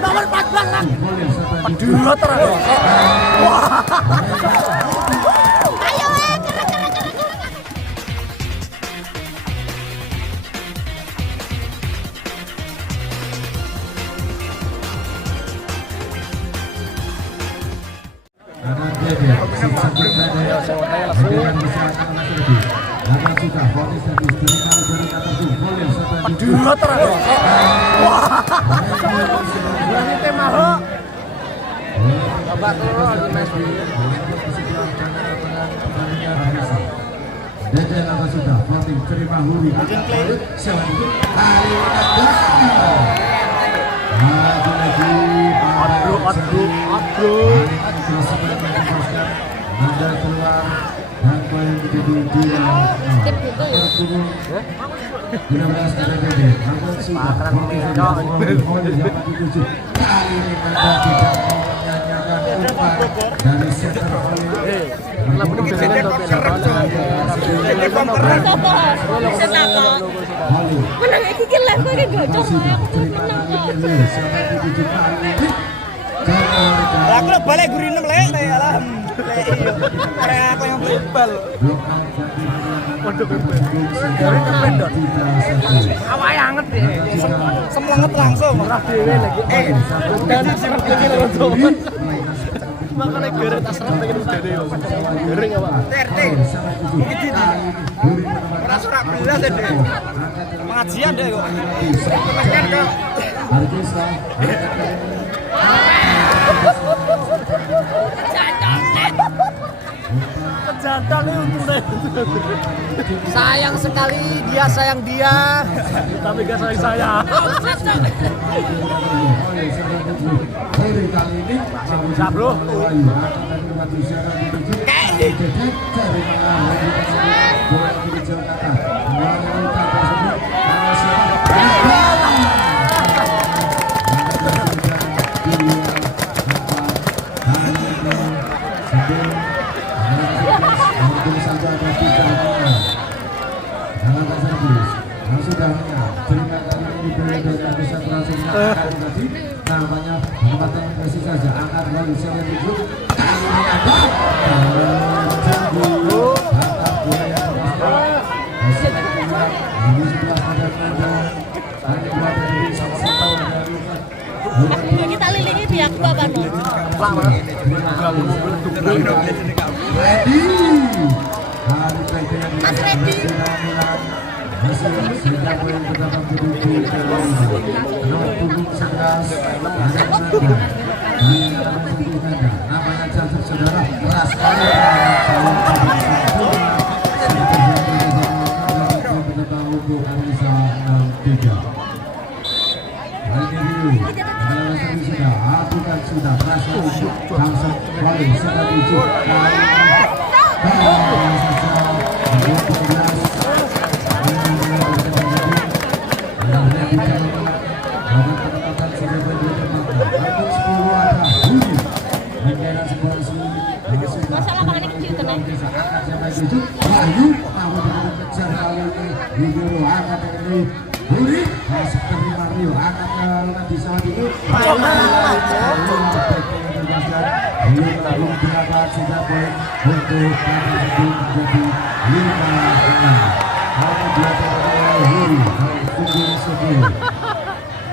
Nomor 14 lah. Dua terus. Wah. Ayo gerak. Dua terus. Wah. Berarti tema Deden apa sudah voting terima huri selanjutnya kali ada keluar dan poin menjadi 12 Deden akan sudah voting kali ini Nanda tidak menyanyiakan umpan dari center Menang iki ki lek kowe gocok. Aku balik guri 6 lek alhamdulillah. Aku yang bal. awake anget deh. Semlenget langsung. Ora dhewe lagi. Dan sing pikir lho. Makane geret asrap pengen udane yo. Gering apa? RT. Ora surak belas deh. Pengajian deh kok. Kan kok. Kejahatan itu Sayang sekali dia sayang dia. tapi gak sayang saya. Bisa bro. namanya penempatan posisi saja angkat lalu siapa itu Kita lilingi pihak bapak no. Mas Reddy. Masalah makannya kecil tenang.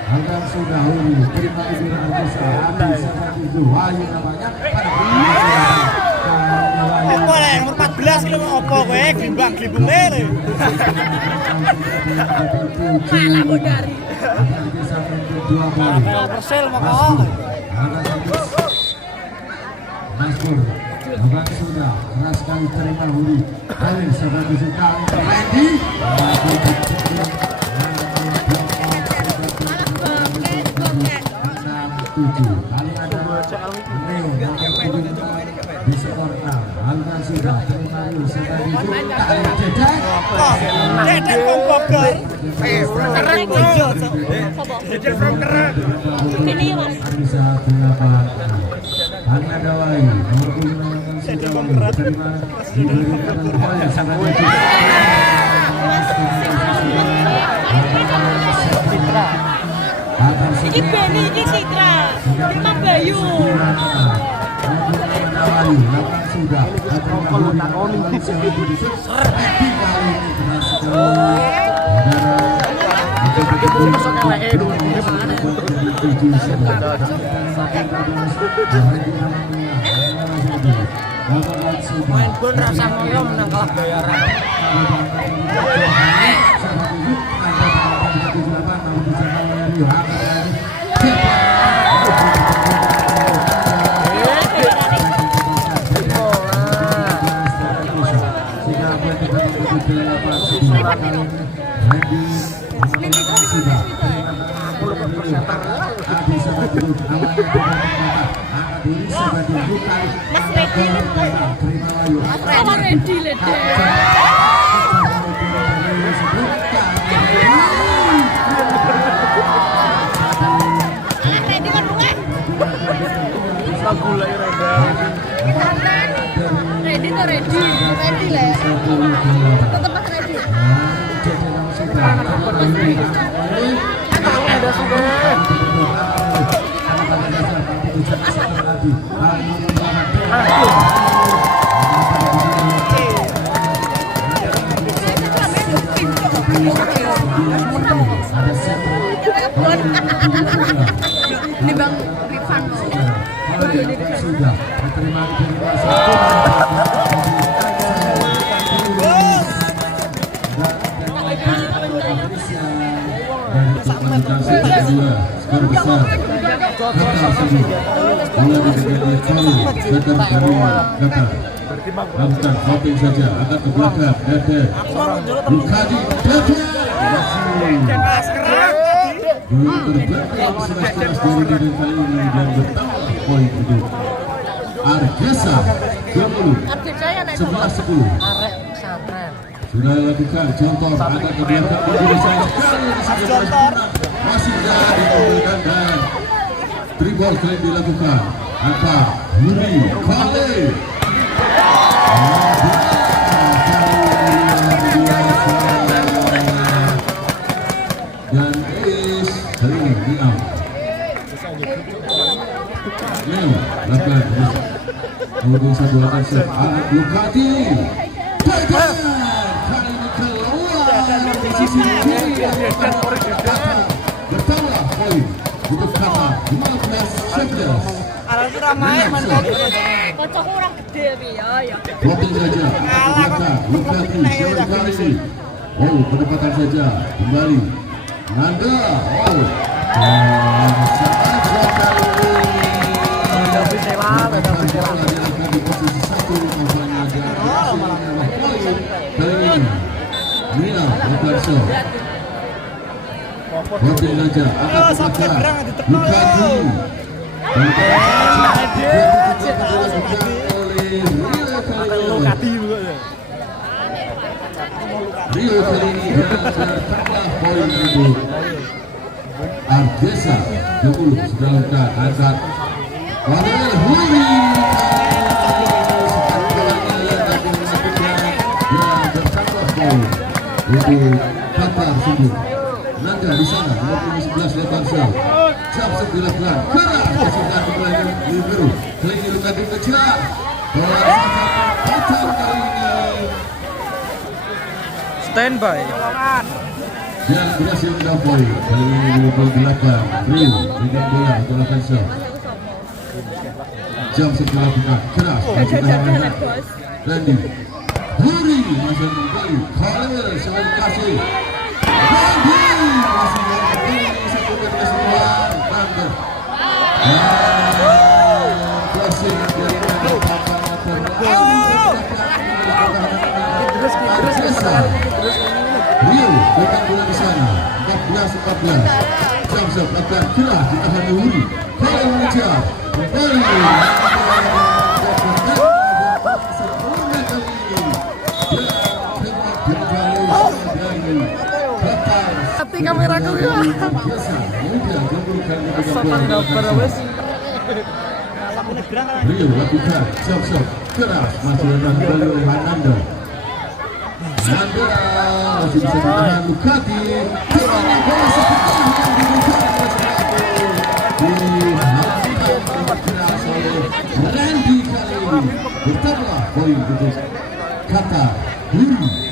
Agar sudah hulu terima kasih Arisa habis itu Wahyu namanya Opo lek nomor 14 ki lho opo kowe glimbang-glimbunge lho. Malah bodari. Persel moko. Maskur Abang sudah keras kali terima hulu kali sebagai sekali Randy kali ada Neo di sekorta Alvan sudah terima hulu sebagai kali Dedek kok bogor. Keren cok. Dedek from keren. Ini Mas. bisa 8 Hanya Dawai nomor punggung sudah terima diberikan oleh sangat Iki Beni, iki Citra, Bima Bayu. Sudah kalau takoni Main pun rasa ngoyo menang kalah bayaran. Mas Redi, sama Redi lede. Redi kan runge. Gula Reda. Redi to Redi. Redi le. Tetep Mas Redi. Ada sudah. Ini Bang Rifan. Sudah terima lakukan hopping saja akan ke belakang dada Lukadi dada belum terbelakang seras-seras dari dada kali ini dan bertambah poin itu Argesa 20 11-10 sudah lakukan contoh akan ke belakang masih jadi memberikan dan tribol klaim dilakukan angka Yuri Kale dan Is kali ini diam Neo lakukan kemudian satu akan set anak Lukati Tegar kali ini keluar di sisi kiri bertambah poin untuk kata 15-11 Alat ramai mantap. Kocok kurang gede ya. Voting saja Lukati siapa kali ini oh kedekatan saja kembali Nanda oh di posisi 1 kali ini Mila Lukarso voting saja akan kedekatan Lukati Rio kali ini bertambah poin untuk Argesa 20 sudah lakukan angkat Walil Huri dan bertambah poin untuk Qatar Sumbu Naga di sana 2011 lebar sel jam 9 keras kesukaan kembali Libero Klingi Lukadi kejar Qatar kali ini Standby. yang berhasil mendapat poin kali ini 28 Rio dengan bola tolakan sel jam 9 keras kesukaan Randy Huri masih kembali Khalil sekali kasih Randy masih ini satu keras luar Tangger closing dari Rio bukan bola di sana 14-14 jam akan kelah ditahan Huri kalau mengejar kembali Hati kameraku ya. biasa mudah Sopan dapat wes. Rio lakukan shot keras, masih rendah kembali oleh Ananda. Ananda masih bisa ditahan Lukati. Bola seperti keras oleh Randy kali ini. Bertambah poin untuk Qatar.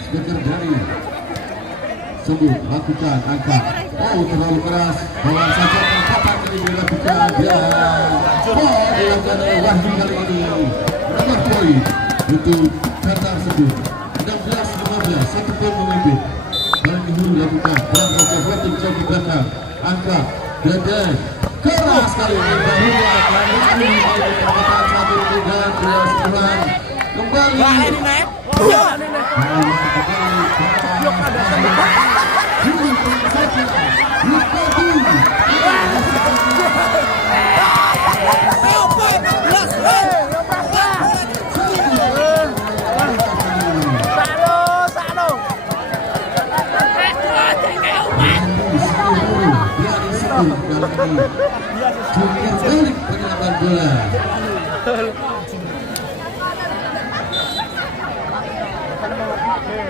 Speaker dari Sembuh lakukan angkat. Oh, terlalu keras. Bola saja Qatar kali ini dilakukan. Dilakukan oleh Wahdi kali ini. Nomor poin untuk Qatar Sembuh. 16-15, satu poin memimpin. Kali ini lakukan. Bola saja voting jauh di belakang. Angkat. Deden. Keras kali ini. Satu dan dua sebulan. Kembali.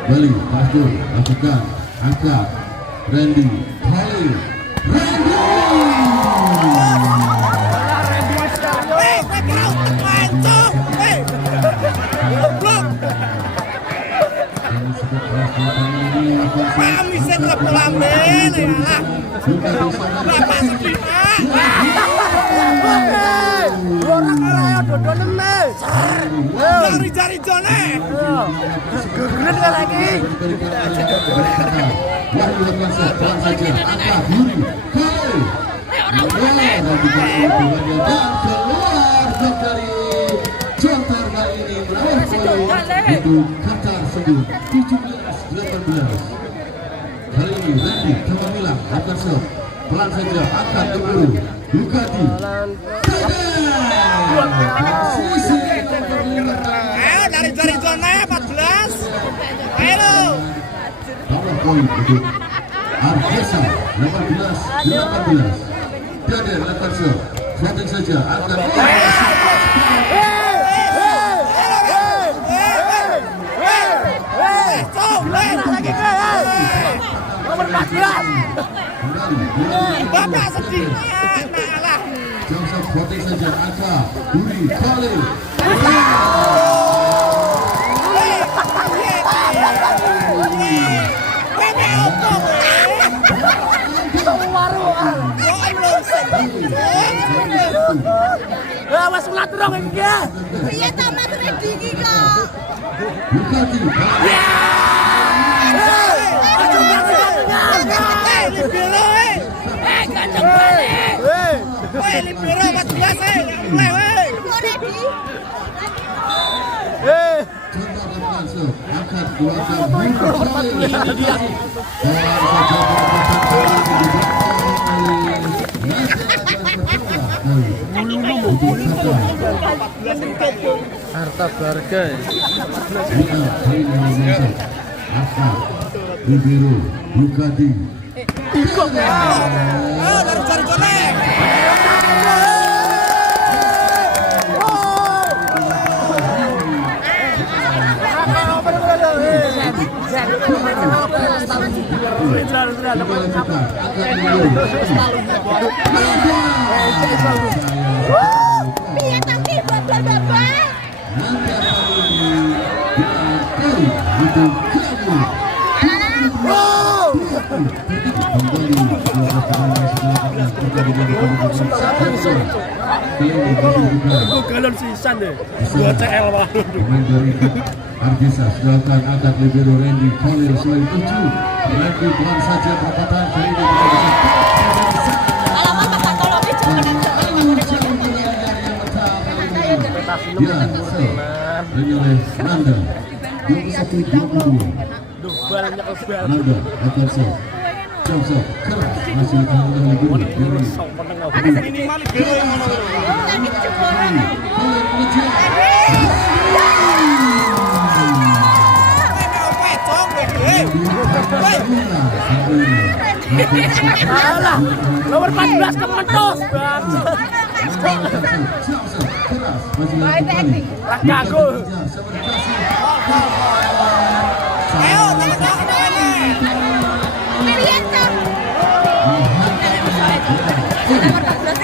Bali, Pastur, lakukan, angkat, Randy, Khalil, Jari jone. Gegeran lagi. Pelan saja, angkat, Yuri, Khalil, dan keluar dari Jontor kali ini untuk Qatar Sembuh 17-18. Kali ini Randy Kamamilang akan shot. Pelan saja, angkat keburu Lukati. Ayo dari jari zona 14. Ayo. Tambah poin untuk Argesa 18-18. Deden akan shot. Floating saja, angkat. Nomor 14. Bapak sedih. Malah. Joseph floating saja, angkat. Yuri, Khalil. Mas ulat rong iki ya. Iya ta mature diki kok. Lukati. Ganteng balik. Woi, libero 14 mulai woi. Angkat dua jam. Harta berharga. Libero Lukati. Dari jari jone. Piye ta ki babal-babal? Galon sisan deh. 2 CL malah. Argesa sedangkan angkat libero Randy Khalil selain 7. Randy pelan saja perapatan kali ini Alamat Pak Tolowi jangan oleh Nanda 21-22. Nanda akan set. Joseph keras masih ditahan oleh libero dari Minimal libero yang ngono. Alah, nomor 14 kementos, Bang. keras masih lagi kembali. Rakaku. Ayo,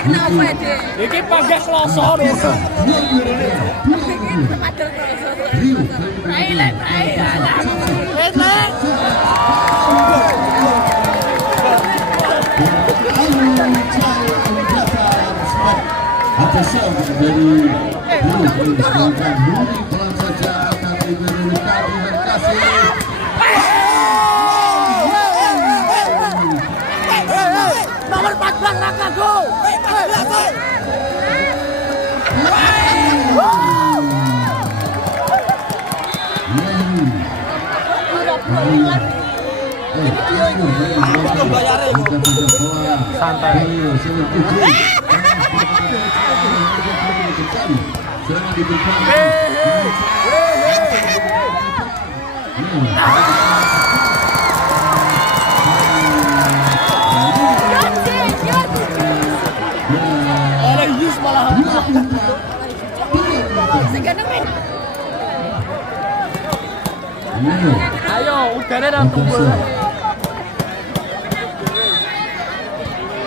kenapa dia? Iki pagas loso lho. Atas dari sedangkan Budi pelan saja akan diberi kami kasih. Nomor 14 Rakaku. Santai. Ada Yus malah. Ayo, udara dan tumbul.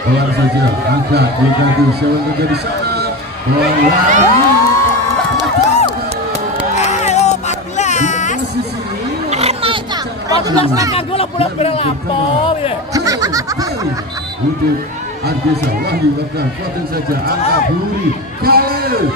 Keluar saja, angkat diganti Sewan menjadi sana. Ayo 14. 14 Rakaku lah pulang berlampau ya. Untuk Argesa Wahyu bahkan potong saja angka Buri kali